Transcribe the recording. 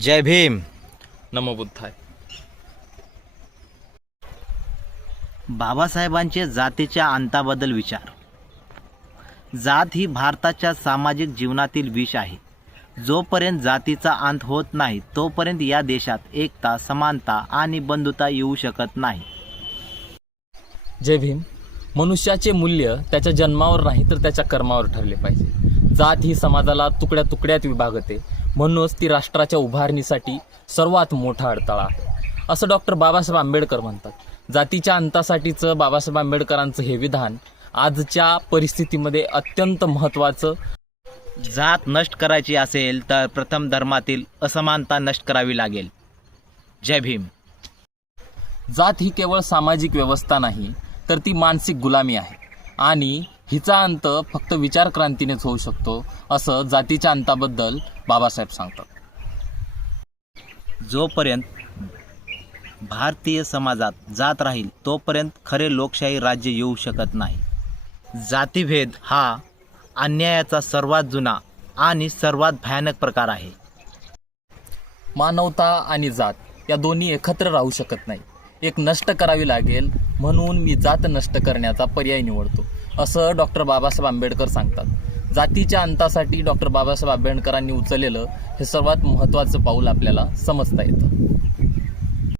जय भीम. नमो बुद्धाय. बाबासाहेबांचे जातीच्या अंताबद्दल विचार. जात ही भारताच्या सामाजिक जीवनातील विष आहे. जोपर्यंत जातीचा अंत होत नाही तोपर्यंत या देशात एकता, समानता आणि बंधुता येऊ शकत नाही. जय भीम. मनुष्याचे मूल्य त्याच्या जन्मावर नाही तर त्याच्या कर्मावर ठरले पाहिजे. जात ही समाजाला तुकड्या तुकड्यात विभागते, म्हणूनच ती राष्ट्राच्या उभारणीसाठी सर्वात मोठा अडथळा आहे, असं डॉक्टर बाबासाहेब आंबेडकर म्हणतात. जातीच्या अंतासाठीचं बाबासाहेब आंबेडकरांचं हे विधान आजच्या परिस्थितीमध्ये अत्यंत महत्त्वाचं. जात नष्ट करायची असेल तर प्रथम धर्मातील असमानता नष्ट करावी लागेल. जय भीम. जात ही केवळ सामाजिक व्यवस्था नाही तर ती मानसिक गुलामी आहे आणि हिचा अंत फक्त विचार क्रांतीनेच होऊ शकतो, असं जातीच्या अंताबद्दल बाबासाहेब सांगतात. जोपर्यंत भारतीय समाजात जात राहील तोपर्यंत खरे लोकशाही राज्य येऊ शकत नाही. जातीभेद हा अन्यायाचा सर्वात जुना आणि सर्वात भयानक प्रकार आहे. मानवता आणि जात या दोन्ही एकत्र राहू शकत नाही. एक नष्ट करावी लागेल, म्हणून मी जात नष्ट करण्याचा पर्याय निवडतो, असं डॉक्टर बाबासाहेब आंबेडकर सांगतात. जातीच्या अंतासाठी डॉक्टर बाबासाहेब आंबेडकरांनी उचललेलं हे सर्वात महत्त्वाचं पाऊल आपल्याला समजता येतं.